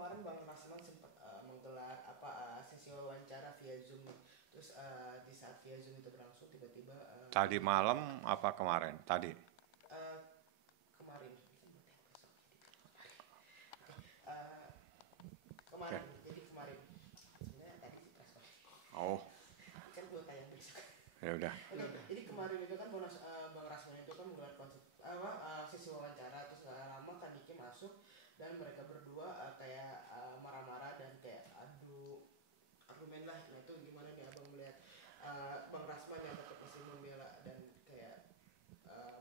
kemarin Bang Rasman sempat menggelar sesi wawancara via Zoom nih. Terus di saat via Zoom itu berlangsung tiba-tiba Tadi malam apa kemarin? Tadi. eh, kemarin eh, Oke. kemarin jadi kemarin sebenarnya tadi sih press Oh, kan gue tayang besok. ya udah. Oke, jadi kemarin itu kan Bang Rasman itu kan menggelar konsep sesi wawancara terus gak lama kan Niki masuk dan mereka berdua kayak marah-marah dan kayak adu argumen lah. Nah itu gimana nih abang melihat Bang Rasman yang tetap masih membela dan kayak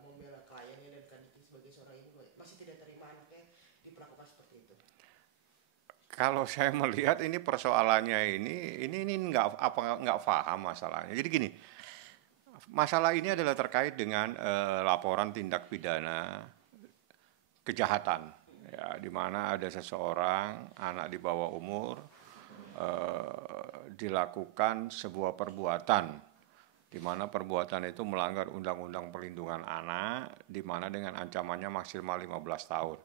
membela kliennya dan kan Niki sebagai seorang ibu masih tidak terima anaknya diperlakukan seperti itu. Kalau saya melihat ini persoalannya ini nggak paham masalahnya. Jadi gini, masalah ini adalah terkait dengan laporan tindak pidana kejahatan, ya, di mana ada seseorang anak di bawah umur dilakukan sebuah perbuatan, di mana perbuatan itu melanggar Undang-Undang Perlindungan Anak, di mana dengan ancamannya maksimal 15 tahun.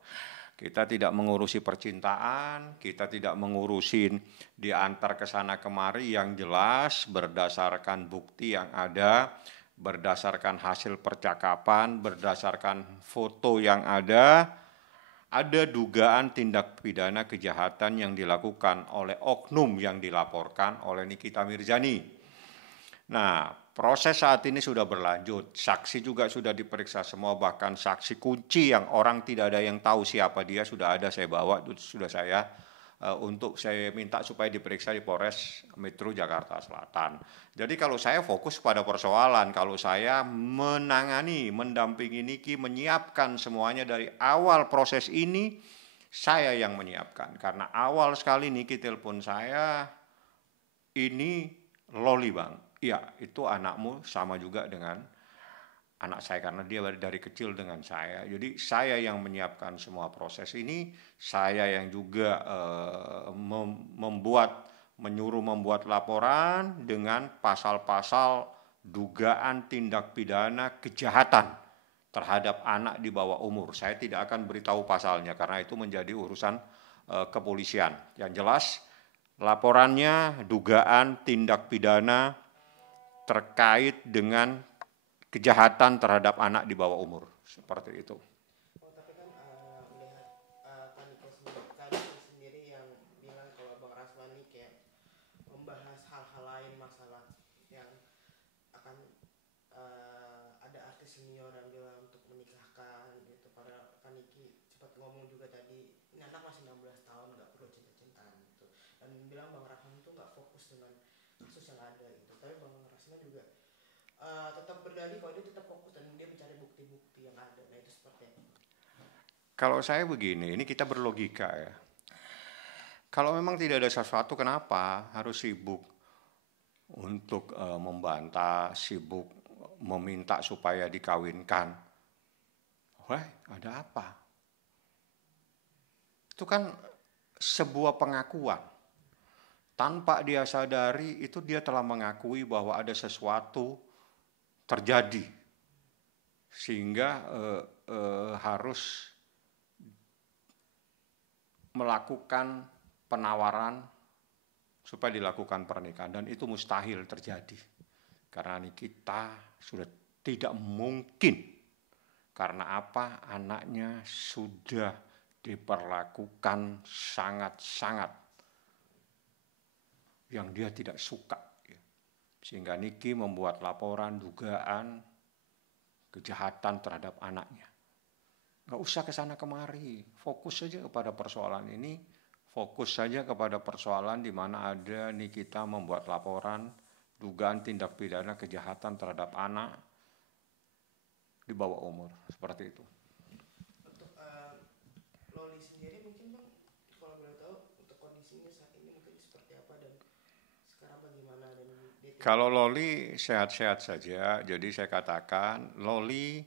Kita tidak mengurusi percintaan, kita tidak mengurusin diantar ke sana kemari, yang jelas berdasarkan bukti yang ada, berdasarkan hasil percakapan, berdasarkan foto yang ada dugaan tindak pidana kejahatan yang dilakukan oleh oknum yang dilaporkan oleh Nikita Mirzani. Nah, proses saat ini sudah berlanjut, saksi juga sudah diperiksa semua, bahkan saksi kunci yang orang tidak ada yang tahu siapa dia sudah ada saya bawa, itu sudah untuk saya minta supaya diperiksa di Polres Metro Jakarta Selatan. Jadi kalau saya fokus pada persoalan, kalau saya menangani, mendampingi Niki, menyiapkan semuanya dari awal proses ini, saya yang menyiapkan. Karena awal sekali Niki telepon saya, ini Loli bang, iya itu anakmu sama juga dengan anak saya karena dia dari kecil dengan saya. Jadi saya yang menyiapkan semua proses ini, saya yang juga menyuruh membuat laporan dengan pasal-pasal dugaan tindak pidana kejahatan terhadap anak di bawah umur. Saya tidak akan beritahu pasalnya karena itu menjadi urusan kepolisian. Yang jelas laporannya dugaan tindak pidana terkait dengan kejahatan terhadap anak di bawah umur, seperti itu. Oh tapi kan melihat Kaniki sendiri yang bilang kalau Bang Rasman ini kayak membahas hal-hal lain masalah yang akan ada artis senior yang bilang untuk menikahkan gitu. Padahal Kaniki sempat ngomong juga tadi ini anak masih 16 tahun nggak perlu cinta-cintaan gitu dan bilang Bang Rasman itu nggak fokus dengan kasus yang ada gitu. Tapi Bang Rasman juga tetap berdalih kalau dia tetap fokus dan dia mencari bukti-bukti yang ada. Nah itu seperti apa? Kalau saya begini, ini kita berlogika ya. Kalau memang tidak ada sesuatu, kenapa harus sibuk untuk membantah, sibuk meminta supaya dikawinkan? Wah, ada apa? Itu kan sebuah pengakuan. Tanpa dia sadari, itu dia telah mengakui bahwa ada sesuatu terjadi. Sehingga harus melakukan penawaran supaya dilakukan pernikahan, dan itu mustahil terjadi karena kita sudah tidak mungkin. Karena apa? Anaknya sudah diperlakukan sangat-sangat yang dia tidak suka, sehingga Niki membuat laporan dugaan kejahatan terhadap anaknya. Nggak usah ke sana kemari, fokus saja kepada persoalan ini, fokus saja kepada persoalan di mana ada Nikita membuat laporan dugaan tindak pidana kejahatan terhadap anak di bawah umur, seperti itu. Untuk Loli sendiri mungkin Bang kalau boleh tahu untuk kondisinya saat ini mungkin seperti apa dan sekarang bagaimana dan dia Kalau Loli sehat-sehat saja, jadi saya katakan Loli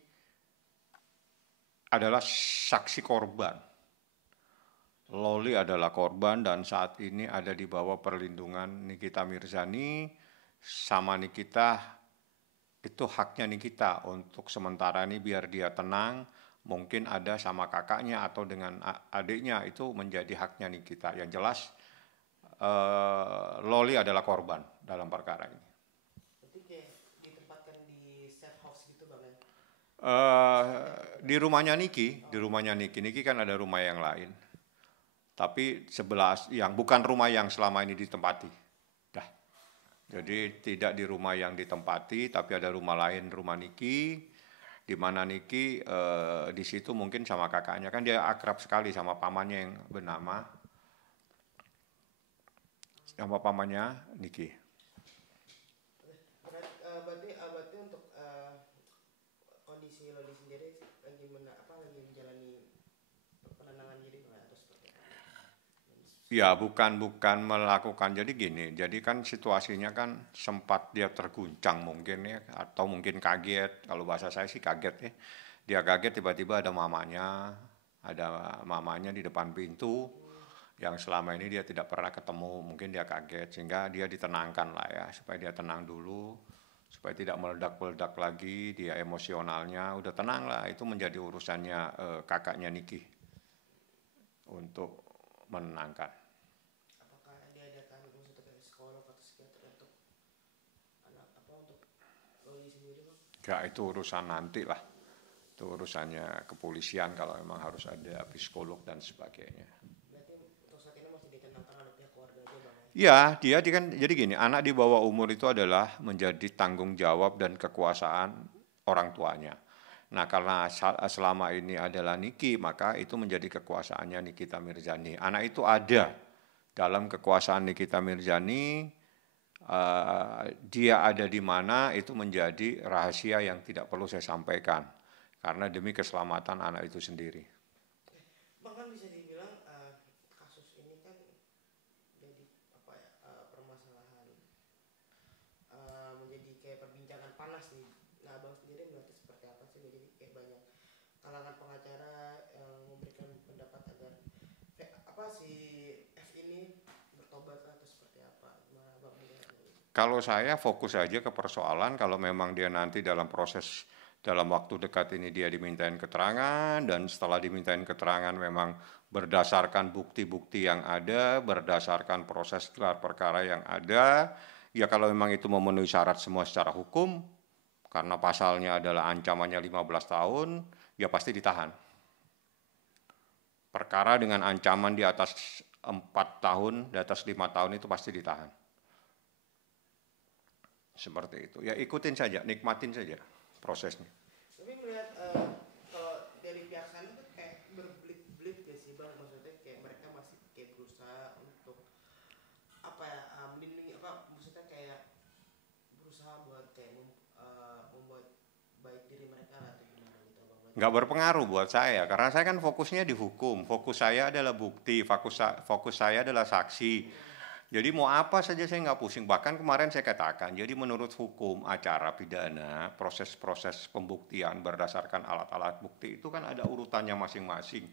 adalah saksi korban. Loli adalah korban dan saat ini ada di bawah perlindungan Nikita Mirzani. Sama Nikita, itu haknya Nikita untuk sementara ini biar dia tenang, mungkin ada sama kakaknya atau dengan adiknya, itu menjadi haknya Nikita. Yang jelas Loli adalah korban dalam perkara ini. Berarti kayak ditempatkan di safe house gitu Bang ya? Di rumahnya Niki kan ada rumah yang lain. Tapi yang bukan rumah yang selama ini ditempati. Dah. Jadi tidak di rumah yang ditempati, tapi ada rumah lain, rumah Niki, di mana Niki di situ mungkin sama kakaknya, kan dia akrab sekali sama pamannya yang bernama, sama pamannya Niki. Berarti untuk kondisi Loli sendiri lagi menjalani penenangan diri Bang, atau seperti apa? Ya, bukan melakukan. Jadi gini, jadi kan situasinya kan sempat dia terguncang mungkin ya, atau mungkin kaget. Kalau bahasa saya sih kaget ya. Dia kaget tiba-tiba ada mamanya di depan pintu yang selama ini dia tidak pernah ketemu. Mungkin dia kaget sehingga dia ditenangkan lah ya, supaya dia tenang dulu, supaya tidak meledak-meledak lagi, dia emosionalnya udah tenang lah. Itu menjadi urusannya kakaknya Niki untuk menenangkan. Apakah diadakan maksudnya kayak psikolog atau psikiater untuk untuk Loli sendiri Bang? Ya itu urusan nanti lah. Itu urusannya kepolisian kalau memang harus ada psikolog dan sebagainya. Berarti untuk saat ini masih ditenangkan oleh pihak keluarga aja Bang ya? Ya, dia kan jadi gini, anak di bawah umur itu adalah menjadi tanggung jawab dan kekuasaan orang tuanya. Nah, karena selama ini adalah Niki, maka itu menjadi kekuasaannya Nikita Mirzani. Anak itu ada dalam kekuasaan Nikita Mirzani, dia ada di mana itu menjadi rahasia yang tidak perlu saya sampaikan, karena demi keselamatan anak itu sendiri. Bang, kan bisa dibilang kasus ini kan jadi permasalahan, menjadi kayak perbincangan panas nih. Nah, Abang sendiri melihatnya seperti apa sih? Jadi kayak banyak kalangan pengacara yang memberikan pendapat agar si F ini bertobat atau seperti apa? Gimana Bang melihatnya? Kalau saya fokus saja ke persoalan, kalau memang dia nanti dalam waktu dekat ini dia dimintain keterangan, dan setelah dimintain keterangan memang berdasarkan bukti-bukti yang ada, berdasarkan proses gelar perkara yang ada, ya kalau memang itu memenuhi syarat semua secara hukum, karena pasalnya adalah ancamannya 15 tahun, ya pasti ditahan. Perkara dengan ancaman di atas 4 tahun, di atas 5 tahun itu pasti ditahan. Seperti itu. Ya ikutin saja, nikmatin saja prosesnya. Tapi melihat kalau dari pihak sana tuh kayak berbelit-belit ya sih Bang, maksudnya kayak mereka masih kayak berusaha untuk melindungi maksudnya kayak berusaha buat kayak membuat baik diri mereka atau gimana gitu Bang. Nggak berpengaruh buat saya, karena saya kan fokusnya di hukum, fokus saya adalah bukti, fokus saya adalah saksi. Jadi mau apa saja saya nggak pusing. Bahkan kemarin saya katakan, jadi menurut hukum acara pidana, proses-proses pembuktian berdasarkan alat-alat bukti itu kan ada urutannya masing-masing.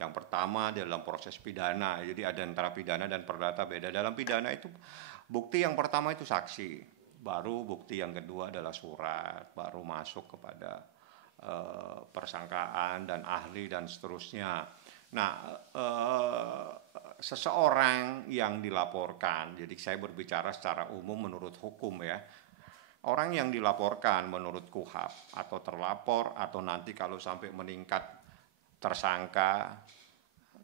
Yang pertama dalam proses pidana, jadi ada antara pidana dan perdata beda. Dalam pidana itu bukti yang pertama itu saksi, baru bukti yang kedua adalah surat, baru masuk kepada persangkaan dan ahli dan seterusnya. Nah, seseorang yang dilaporkan, jadi saya berbicara secara umum menurut hukum ya, orang yang dilaporkan menurut KUHP atau terlapor atau nanti kalau sampai meningkat tersangka,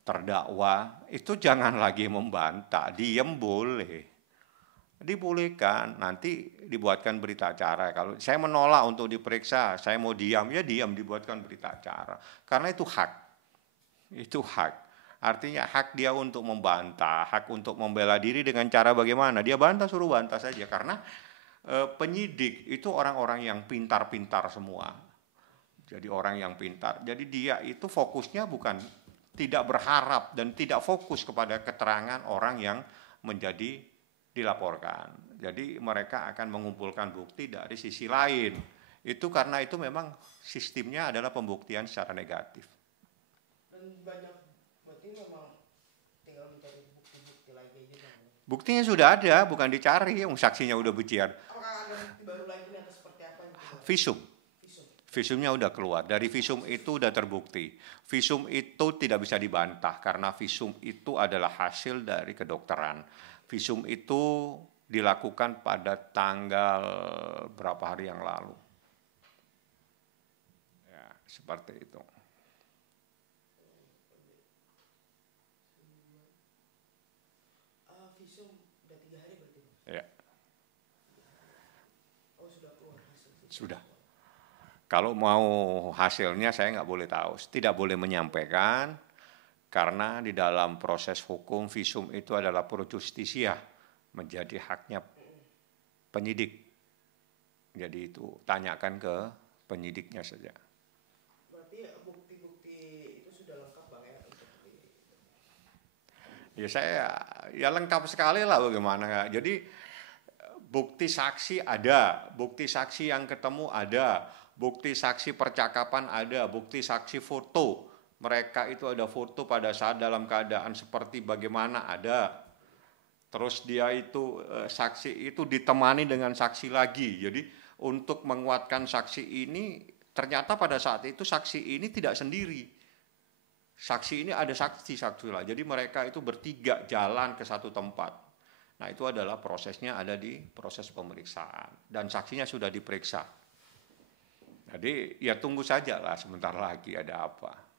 terdakwa, itu jangan lagi membantah, diem boleh. Dibolehkan, nanti dibuatkan berita acara. Kalau saya menolak untuk diperiksa, saya mau diam, ya diam, dibuatkan berita acara. Karena itu hak. Itu hak. Artinya hak dia untuk membantah, hak untuk membela diri dengan cara bagaimana. Dia bantah, suruh bantah saja. Karena penyidik itu orang-orang yang pintar-pintar semua. Jadi orang yang pintar. Jadi dia itu fokusnya bukan tidak berharap dan tidak fokus kepada keterangan orang yang menjadi dilaporkan. Jadi mereka akan mengumpulkan bukti dari sisi lain. Itu karena itu memang sistemnya adalah pembuktian secara negatif. Dan banyak, berarti memang tinggal mencari bukti-bukti lagi aja Bang. Buktinya sudah ada, bukan dicari, saksinya udah bicara. Apakah ada bukti baru lagi atau seperti apa gitu? Visum. Visumnya udah keluar. Dari visum itu udah terbukti. Visum itu tidak bisa dibantah karena visum itu adalah hasil dari kedokteran. Visum itu dilakukan pada tanggal berapa hari yang lalu. Ya, seperti itu. Visum udah 3 hari berarti? Ya. Oh, sudah keluar hasil. Sudah. Kalau mau hasilnya saya nggak boleh tahu, tidak boleh menyampaikan karena di dalam proses hukum visum itu adalah pro justisia, menjadi haknya penyidik. Jadi itu tanyakan ke penyidiknya saja. Berarti bukti-bukti itu sudah lengkap Bang ya? Ya saya ya lengkap sekali lah bagaimana. Jadi bukti saksi ada, bukti saksi yang ketemu ada, bukti saksi percakapan ada, bukti saksi foto. Mereka itu ada foto pada saat dalam keadaan seperti bagaimana ada. Terus dia itu saksi itu ditemani dengan saksi lagi. Jadi untuk menguatkan saksi ini ternyata pada saat itu saksi ini tidak sendiri. Saksi ini ada saksi lah. Jadi mereka itu bertiga jalan ke satu tempat. Nah itu adalah prosesnya ada di proses pemeriksaan. Dan saksinya sudah diperiksa. Jadi ya tunggu saja lah sebentar lagi ada apa.